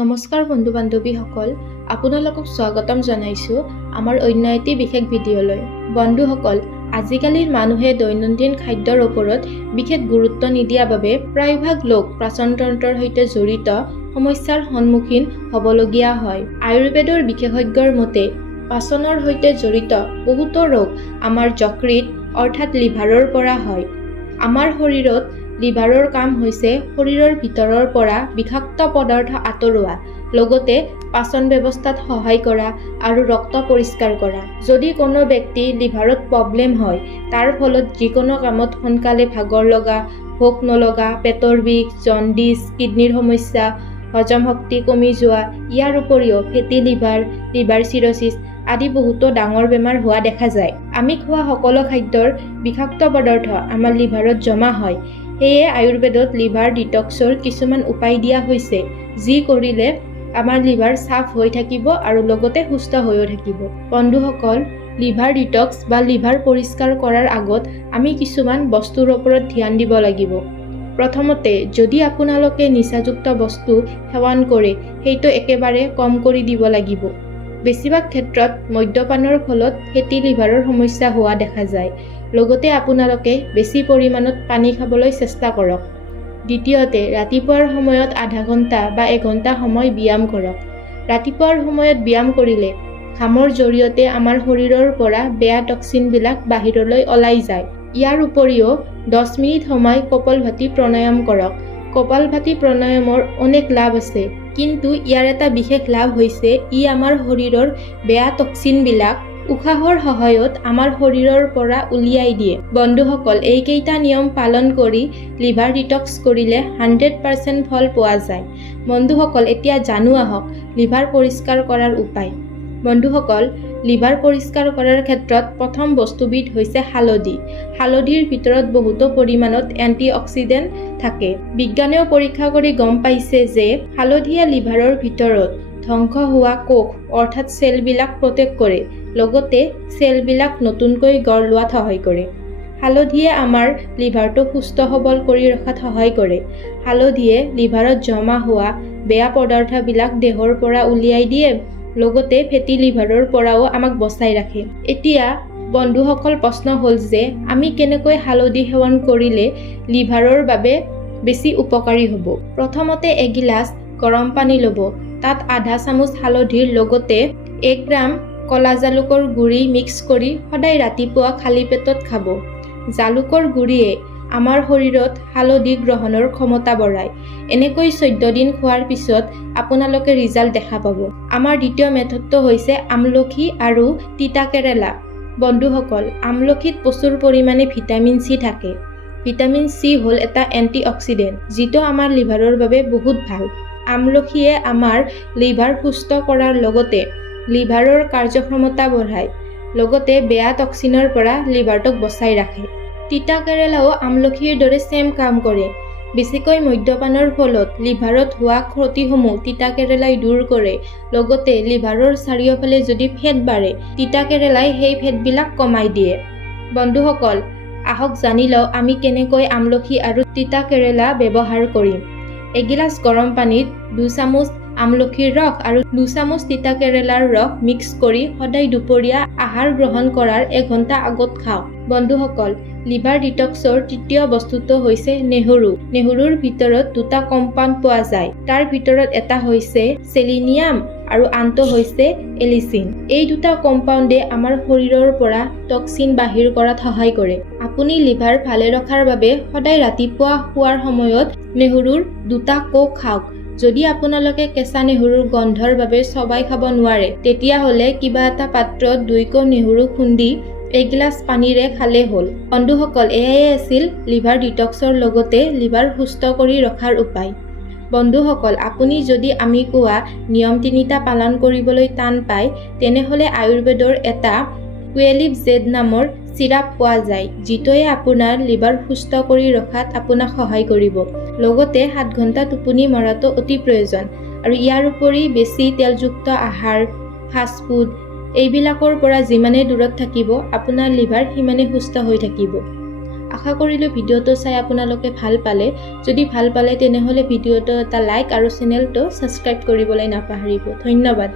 নমস্কাৰ বন্ধু বান্ধৱীসকল, আপোনালোকক স্বাগতম জনাইছোঁ আমাৰ অন্য এটি বিশেষ ভিডিঅ'লৈ। বন্ধুসকল, আজিকালিৰ মানুহে দৈনন্দিন খাদ্যৰ ওপৰত বিশেষ গুৰুত্ব নিদিয়াৰ বাবে প্ৰায়ভাগ লোক পাচনতন্ত্ৰৰ সৈতে জড়িত সমস্যাৰ সন্মুখীন হ'বলগীয়া হয়। আয়ুৰ্বেদৰ বিশেষজ্ঞৰ মতে পাচনৰ সৈতে জড়িত বহুতো ৰোগ আমাৰ যকৃত অৰ্থাৎ লিভাৰৰ পৰা হয়। আমাৰ শৰীৰত লিভাৰৰ কাম হৈছে শৰীৰৰ ভিতৰৰ পৰা বিষাক্ত পদাৰ্থ আঁতৰোৱা, লগতে পাচন ব্যৱস্থাত সহায় কৰা আৰু ৰক্ত পৰিষ্কাৰ কৰা। যদি কোনো ব্যক্তি লিভাৰত প্ৰব্লেম হয়, তাৰ ফলত যিকোনো কামত সোনকালে ভাগৰ লগা, ভোক নলগা, পেটৰ বিষ, জণ্ডিছ, কিডনিৰ সমস্যা, হজম শক্তি কমি যোৱা, ইয়াৰ উপৰিও ফেটি লিভাৰ, লিভাৰ চিৰচিছ আদি বহুতো ডাঙৰ বেমাৰ হোৱা দেখা যায়। আমি খোৱা সকলো খাদ্যৰ বিষাক্ত পদাৰ্থ আমাৰ লিভাৰত জমা হয়। সেয়ে আয়ুৰ্বেদত লিভাৰ ডিটক্সৰ কিছুমান উপায় দিয়া হৈছে, যি কৰিলে আমাৰ লিভাৰ চাফ হৈ থাকিব আৰু লগতে সুস্থ হৈও থাকিব। বন্ধুসকল, লিভাৰ ডিটক্স বা লিভাৰ পৰিষ্কাৰ কৰাৰ আগত আমি কিছুমান বস্তুৰ ওপৰত ধ্যান দিব লাগিব। প্ৰথমতে, যদি আপোনালোকে নিচাযুক্ত বস্তু সেৱন কৰে, সেইটো একেবাৰে কম কৰি দিব লাগিব। বেছিভাগ ক্ষেত্ৰত মদ্যপানৰ ফলত ফেটি লিভাৰৰ সমস্যা হোৱা দেখা যায়। লগতে আপোনালোকে বেছি পৰিমাণত পানী খাবলৈ চেষ্টা কৰক। দ্বিতীয়তে, ৰাতিপুৱাৰ সময়ত আধা ঘণ্টা বা 1 ঘণ্টা সময় ব্যায়াম কৰক। ৰাতিপুৱাৰ সময়ত ব্যায়াম কৰিলে ঘামৰ জৰিয়তে আমাৰ শৰীৰৰ পৰা বেয়া টক্সিনবিলাক বাহিৰলৈ ওলাই যায়। ইয়াৰ উপৰিও 10 মিনিট সময় কপালভাতি প্ৰণায়াম কৰক। কপালভাতি প্ৰণায়ামৰ অনেক লাভ আছে, কিন্তু ইয়াৰ এটা বিশেষ লাভ হৈছে ই আমাৰ শৰীৰৰ বেয়া টক্সিনবিলাক উশাহৰ সহায়ত আমাৰ শৰীৰৰ পৰা উলিয়াই দিয়ে। বন্ধুসকল, এইকেইটা নিয়ম পালন কৰি লিভাৰ ডিটক্স কৰিলে 100% ফল পোৱা যায়। বন্ধুসকল, এতিয়া জানো আহক লিভাৰ পৰিষ্কাৰ কৰাৰ উপায়। বন্ধুসকল, লিভাৰ পৰিষ্কাৰ কৰাৰ ক্ষেত্ৰত প্ৰথম বস্তুবিধ হৈছে হালধি। হালধিৰ ভিতৰত বহুতো পৰিমাণত এণ্টিঅক্সিডেণ্ট থাকে। বিজ্ঞানেও পৰীক্ষা কৰি গম পাইছে যে হালধিয়ে লিভাৰৰ ভিতৰত ধ্বংস হোৱা কোষ অৰ্থাৎ চেলবিলাক প্ৰটেক্ট কৰে, লগতে চেলবিলাক নতুনকৈ গঢ় লোৱাত সহায় কৰে। হালধিয়ে আমাৰ লিভাৰটো সুস্থ সবল কৰি ৰখাত সহায় কৰে। হালধিয়ে লিভাৰত জমা হোৱা বেয়া পদাৰ্থবিলাক দেহৰ পৰা উলিয়াই দিয়ে, লগতে ফেটি লিভাৰৰ পৰাও আমাক বচাই ৰাখে। এতিয়া বন্ধুসকল, প্ৰশ্ন হ'ল যে আমি কেনেকৈ হালধি সেৱন কৰিলে লিভাৰৰ বাবে বেছি উপকাৰী হ'ব। প্ৰথমতে এগিলাচ গৰম পানী ল'ব। তাত আধা চামুচ হালধিৰ লগতে 1 গ্ৰাম ক'লা জালুকৰ গুড়ি মিক্স কৰি সদায় ৰাতিপুৱা খালী পেটত খাব। জালুকৰ গুড়িয়ে আমাৰ শৰীৰত হালধি গ্ৰহণৰ ক্ষমতা বঢ়ায়। এনেকৈ 14 দিন খোৱাৰ পিছত আপোনালোকে ৰিজাল্ট দেখা পাব। আমাৰ দ্বিতীয় মেথডটো হৈছে আমলখি আৰু তিতা কেৰেলা। বন্ধুসকল, আমলখিত প্ৰচুৰ পৰিমাণে ভিটামিন চি থাকে। ভিটামিন চি হ'ল এটা এণ্টিঅক্সিডেণ্ট, যিটো আমাৰ লিভাৰৰ বাবে বহুত ভাল। আমলখিয়ে আমাৰ লিভাৰ সুস্থ কৰাৰ লগতে লিভাৰৰ কাৰ্যক্ষমতা বঢ়ায়, লগতে বেয়া টক্সিনৰ পৰা লিভাৰটোক বচাই ৰাখে। তিতা কেৰেলাও আমলখিৰ দৰে চেম কাম কৰে। বেছিকৈ মদ্যপানৰ ফলত লিভাৰত হোৱা ক্ষতিসমূহ তিতা কেৰেলাই দূৰ কৰে, লগতে লিভাৰৰ চাৰিওফালে যদি ফেট বাঢ়ে, তিতা কেৰেলাই সেই ফেটবিলাক কমাই দিয়ে। বন্ধুসকল, আহক জানি লওঁ আমি কেনেকৈ আমলখি আৰু তিতা কেৰেলা ব্যৱহাৰ কৰিম। এগিলাচ গৰম পানীত 2 চামুচ আমলখিৰ ৰস আৰু 2 চামুচ তিতা কেৰেলাৰ ৰস মিক্স কৰি সদায় দুপৰীয়া আহাৰ গ্ৰহণ কৰাৰ 1 ঘণ্টা আগত খাওক। বন্ধুসকল, লিভাৰ ডিটক্সৰ তৃতীয় বস্তুটো হৈছে নেহৰু। নেহৰুৰ ভিতৰত 2টা কম্পাউণ্ড পোৱা যায়। তাৰ ভিতৰত এটা হৈছে চেলিনিয়াম আৰু আনটো হৈছে এলিচিন। এই 2টা কম্পাউণ্ডে আমাৰ শৰীৰৰ পৰা টক্সিন বাহিৰ কৰাত সহায় কৰে। আপুনি লিভাৰ ভালে ৰখাৰ বাবে সদায় ৰাতিপুৱা শোৱাৰ সময়ত নেহৰুৰ 2টা কোষ খাওক। যদি আপোনালোকে কেঁচা নেহৰুৰ গন্ধৰ বাবে চবাই খাব নোৱাৰে, তেতিয়াহ'লে কিবা এটা পাত্ৰত 2 কোষ নেহৰু খুন্দি এগিলাচ পানীৰে খালে হ'ল। বন্ধুসকল, এয়াই আছিল লিভাৰ ডিটক্সৰ লগতে লিভাৰ সুস্থ কৰি ৰখাৰ উপায়। বন্ধুসকল, আপুনি যদি আমি কোৱা নিয়ম 3টা পালন কৰিবলৈ টান পায়, তেনেহ'লে আয়ুৰ্বেদৰ এটা কুৱেলিভ জেড নামৰ চিৰাপ পোৱা যায়, যিটোৱে আপোনাৰ লিভাৰ সুস্থ কৰি ৰখাত আপোনাক সহায় কৰিব। লগতে 7 ঘণ্টা টোপনি মৰাটো অতি প্ৰয়োজন। আৰু ইয়াৰ উপৰি বেছি তেলযুক্ত আহাৰ, ফাষ্টফুড এইবিলাকৰ পৰা যিমানে দূৰত থাকিব, আপোনাৰ লিভাৰ সিমানে সুস্থ হৈ থাকিব। আশা কৰিলোঁ ভিডিঅ'টো চাই আপোনালোকে ভাল পালে। যদি ভাল পালে তেনেহ'লে ভিডিঅ'টো এটা লাইক আৰু চেনেলটো ছাবস্ক্ৰাইব কৰিবলৈ নাপাহৰিব। ধন্যবাদ।